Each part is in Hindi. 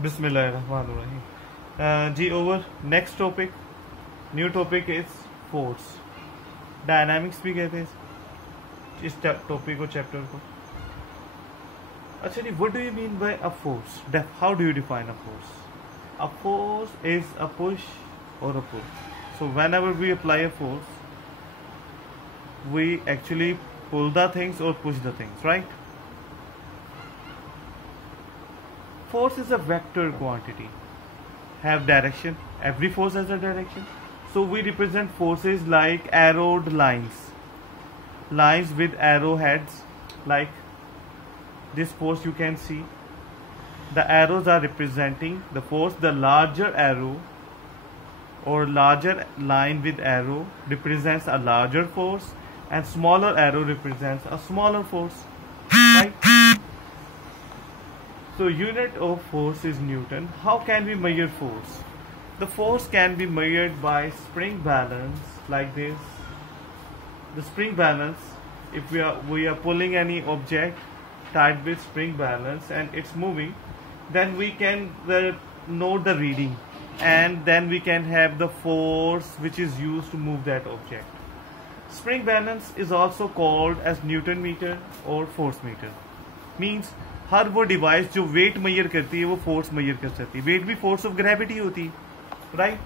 बिस्मिल्लाहिर्रहमानिर्रहीम। जी over next topic, new topic is force. Dynamics भी कहते हैं इस टॉपिक को, चैप्टर को। अच्छा जी, what do you mean by a force? How do you define a force? A force is a push और a pull. So whenever we apply a force, we actually pull the things or push the things, right? Force is a vector quantity, have direction. Every force has a direction. So we represent forces like arrowed lines with arrowheads. Like this force you can see, the arrows are representing the force. The larger arrow or larger line with arrow represents a larger force, and smaller arrow represents a smaller force, right? So unit of force is Newton. How can we measure force? The force can be measured by spring balance, like this. The spring balance, if we are pulling any object tied with spring balance and it's moving, then we can note the reading, and then we can have the force which is used to move that object. Spring balance is also called as Newton meter or force meter. Means हर वो डिवाइस जो वेट मेजर करती है वो फोर्स मेजर कर सकती है। वेट भी फोर्स ऑफ ग्रेविटी होती है, राइट?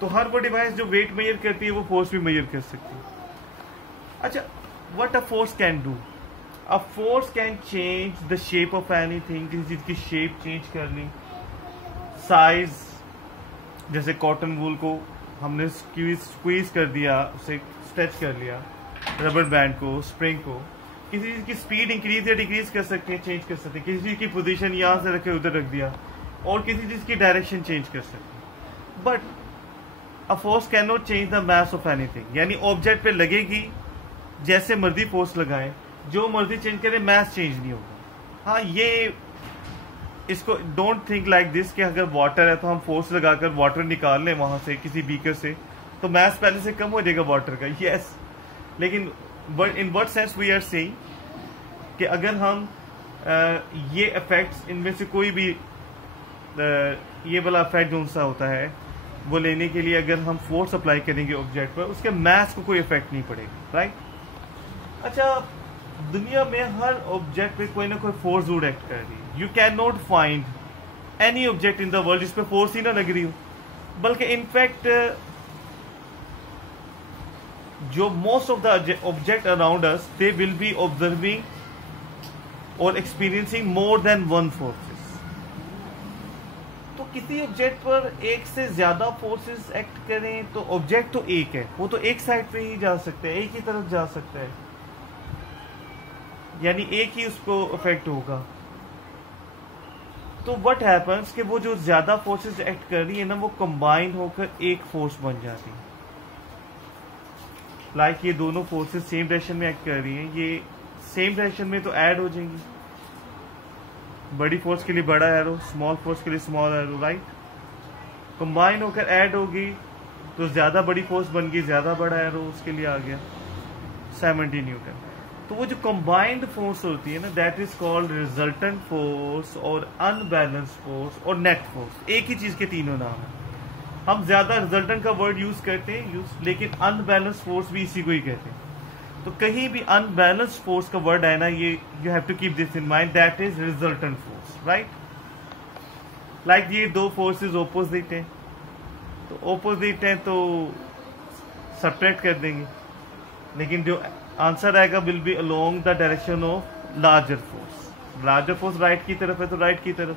तो हर वो डिवाइस जो वेट मेजर करती है वो फोर्स भी मेजर कर सकती है। अच्छा, what a force can do? A force can change the shape of anything. किसी चीज की शेप चेंज कर ली, साइज, जैसे कॉटन वूल को हमने स्क्वीज कर दिया, उसे स्ट्रेच कर लिया, रबर बैंड को, स्प्रिंग को। किसी चीज की स्पीड इंक्रीज या डिक्रीज कर सकते हैं, चेंज कर सकते हैं। किसी चीज की पोजीशन यहां से रखे उधर रख दिया, और किसी चीज की डायरेक्शन चेंज कर सकते हैं। But a force can not change the mass of anything. यानी ऑब्जेक्ट पे लगेगी, जैसे मर्जी फोर्स लगाए, जो मर्जी चेंज करे, मास चेंज नहीं होगा। हाँ, ये इसको डोंट थिंक लाइक दिस कि अगर वाटर है तो हम फोर्स लगाकर वाटर निकाल लें वहां से किसी बीकर से, तो मास पहले से कम हो जाएगा वाटर का। यस, लेकिन in what sense we are saying कि अगर हम ये इफेक्ट्स, इनमें से कोई भी ये वाला इफेक्ट जो सा होता है वो लेने के लिए अगर हम फोर्स अप्लाई करेंगे ऑब्जेक्ट पर, उसके मास को कोई इफेक्ट नहीं पड़ेगा, राइट? अच्छा, दुनिया में हर ऑब्जेक्ट पे कोई ना कोई फोर्स जरूर एक्ट कर रही है। You can not find any object in the world जिस पे फोर्स ही ना लग रही हो। बल्कि इनफैक्ट जो most of the object around us, they will be observing और experiencing more than one forces. तो किसी ऑब्जेक्ट पर एक से ज्यादा फोर्सेस एक्ट करें तो ऑब्जेक्ट तो एक है, वो तो एक साइड पे ही जा सकता है, एक ही तरफ जा सकता है, यानी एक ही उसको इफेक्ट होगा। तो व्हाट हैपेंस कि वो जो ज्यादा फोर्सेस एक्ट कर रही है ना, वो कंबाइन होकर एक फोर्स बन जाती है। लाइक ये दोनों फोर्सेस सेम डायरेक्शन में एक्ट कर रही हैं, ये सेम डायरेक्शन में तो ऐड हो जाएंगी। बड़ी फोर्स के लिए बड़ा एरो, स्मॉल फोर्स के लिए स्मॉल एरो, राइट? कंबाइन होकर ऐड होगी तो ज्यादा बड़ी फोर्स बन गई, ज्यादा बड़ा एरो उसके लिए आ गया 70 न्यूटन। तो वो जो कंबाइंड फोर्स होती है ना, that is called resultant force और अनबैलेंस्ड फोर्स और नेट फोर्स। एक ही चीज के तीनों नाम है। हम ज्यादा रिजल्टेंट का वर्ड यूज करते हैं, लेकिन अनबैलेंस्ड फोर्स भी इसी को ही कहते हैं। तो कहीं भी अनबैलेंस्ड फोर्स का वर्ड है ना, ये you have to keep this in mind, that is resultant force, right? Like ये दो फोर्सेस ऑपोजिट हैं, तो ऑपोजिट हैं तो सब्ट्रैक्ट कर देंगे, लेकिन जो आंसर आएगा will be along the direction of larger force. Larger force right की तरफ है तो राइट की तरफ,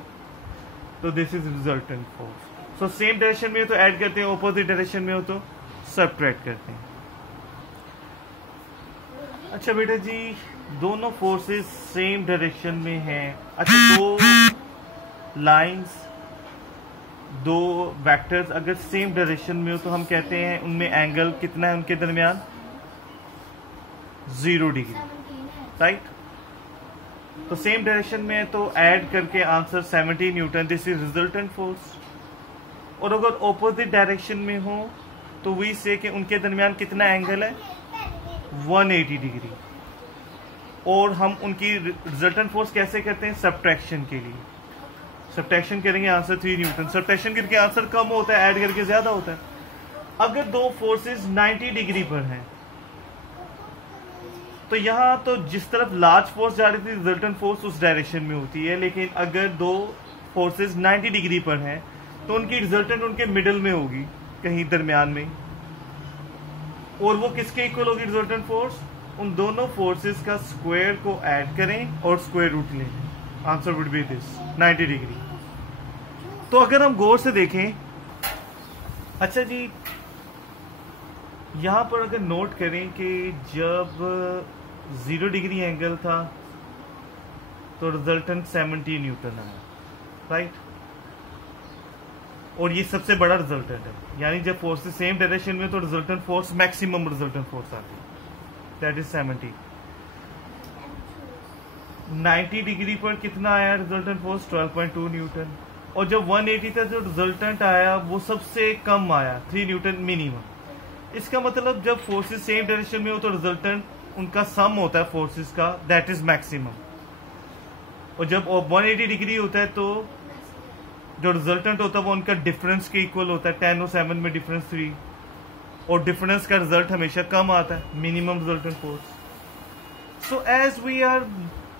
तो this is resultant force. So same direction में हो तो ऐड करते हैं, ऑपोजिट डायरेक्शन में हो तो सब्ट्रैक्ट करते हैं। अच्छा बेटा जी, दोनों फोर्सेस सेम डायरेक्शन में हैं। अच्छा, दो लाइंस, दो वेक्टर्स अगर सेम डायरेक्शन में हो तो हम कहते हैं उनमें एंगल कितना है उनके दरमियान? 0 डिग्री, राइट? तो सेम डायरेक्शन में है तो ऐड करके answer 70 Newton, this is resultant force. और अगर ऑपोजिट डायरेक्शन में हो तो वी से कि उनके दरमियान कितना एंगल है? 180 डिग्री। और हम उनकी रिजल्टेंट फोर्स कैसे करते हैं? सब्ट्रैक्शन के लिए। सब्ट्रैक्शन करेंगे आंसर 3 न्यूटन। सब्ट्रैक्शन करके आंसर कम होता है, ऐड करके ज्यादा होता है। अगर दो फोर्सेस 90 डिग्री पर हैं तो यहां तो जिस तरफ लार्ज फोर्स जा रही थी रिजल्टेंट फोर्स उस डायरेक्शन में होती है, लेकिन अगर दो फोर्सेस 90 डिग्री पर हैं तो उनकी रिजल्टेंट उनके मिडल में होगी, कहीं दरमियान में। और वो किसके इक्वल होगी रिजल्टेंट फोर्स? उन दोनों फोर्सेस का स्क्वायर को ऐड करें और स्क्वायर रूट लें। Answer would be this 90 degree. तो अगर हम गौर से देखें, अच्छा जी, यहां पर अगर नोट करें कि जब 0 डिग्री एंगल था तो रिजल्टेंट 70 न्यूटन आया, राइट। और ये सबसे बड़ा रिजल्टेंट है, यानी जब फोर्सेस सेम डायरेक्शन में तो resultant force maximum resultant force आती है, दैट इज 70। 90 डिग्री पर कितना आया रिजल्टेंट फोर्स? 12.2 न्यूटन। और जब 180 था जो रिजल्टेंट आया वो सबसे कम आया, 3 न्यूटन मिनिमम। इसका मतलब जब फोर्सेस सेम डायरेक्शन में हो तो रिजल्टेंट उनका सम होता है फोर्सेस का, दैट इज मैक्सिमम। और जब 180 डिग्री होता है तो जो रिजल्टेंट होता है वो उनका डिफरेंस के इक्वल होता है। 10 और 7 में डिफरेंस 3, और डिफरेंस का रिजल्ट हमेशा कम आता है, minimum resultant force. So as we are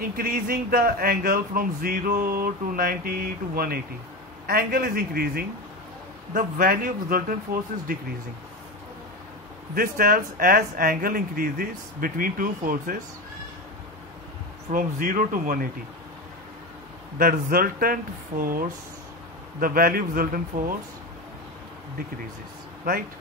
increasing the angle from 0 to 90 to 180, angle is increasing, the value of resultant force is decreasing. This tells as angle increases between two forces from 0 to 180, the resultant force, the value of resultant force decreases, right?